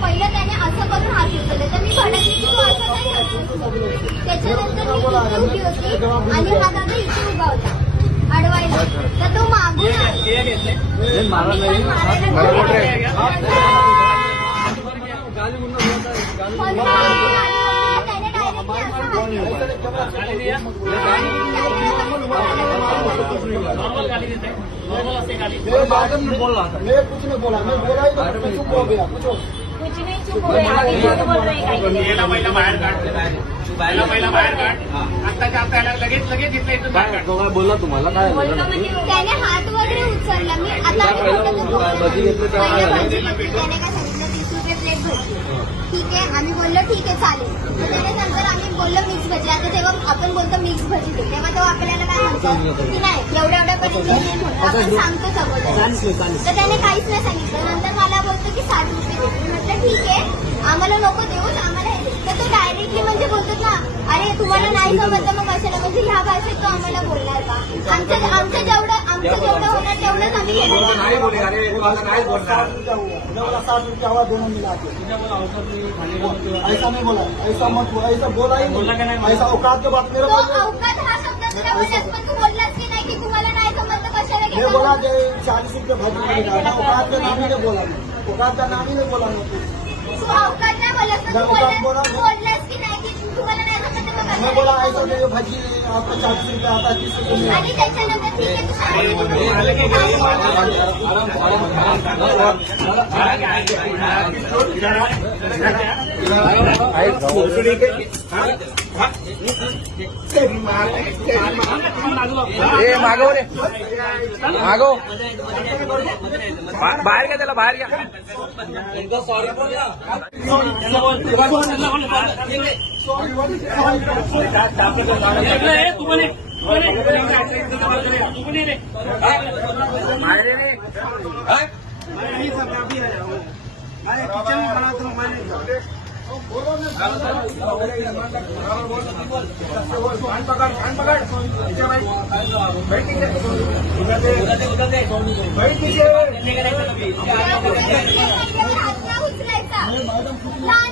पहिलं त्याने असं करून हात उचलले तर मी भडकली की तू असं नाही करतो. त्याच्यानंतर मी उभी होती आणि हा दादा इथे उभा होता अडवायला, तर तो मागून कुछ नहीं बोला, मैं बोला ही तो चुप हो गया. कुछ नहीं चुप हो गया. पहिला बाहेर काढ आत्ताच्या आता लगेच इथलं बाहेर काढ. बोलला तुम्हाला काय त्याने हात वगैरे उचलला. मी आता त्याने काय सांगितलं 30 रुपये प्लेट भजी. ठीक आहे, आम्ही बोललो ठीक आहे चालेल. तर त्याने नंतर आम्ही बोललो मिक्स भजी. आता जेव्हा आपण बोलतो मिक्स भजी दे तेव्हा तो आपल्याला काय म्हणतो की नाही एवढ्यापर्यंत आपण सांगतो सगळं. तर त्याने काहीच नाही सांगितलं. नंतर मला बोलतो की 60 रुपये दे. म्हटलं ठीक आहे आम्हाला नको देऊन आम्हाला हे दे. तर तो डायरेक्टली म्हणजे बोलतो ना अरे तुम्हाला नाही समजलं मग कशाला, म्हणजे ह्या भाषेत तो आम्हाला बोलणार का. आमचं जेवढं होणार तेवढंच आम्ही आवाज दोनों मिला के ऐसा नहीं बोला, ऐसा मत बोला, ऐसा बोला ही नहीं. ऐसा औकात के बात मेरा अवकात हा शब्द तुला बोललास पण तू बोललास की नाही की तुम्हाला नाही समजलं कशाला मैं घेता. बोला 40 रुपये भाजी मिलेगा. औकात का नाम ही नहीं बोला, औकात का नाम ही नहीं बोला. तू अवकात नाही बोललास पण तू बोललास की नाही की तुम्हाला नाही समजलं मग मैं कशाला बोला घेता. ऐसा नहीं भाजी आपका 40 रुपये आता 30 रुपये आणि त्याच्यानंतर ठीक मागव रे मागव बाहेर घ्या त्याला बाहेर घ्या. उचलायचा.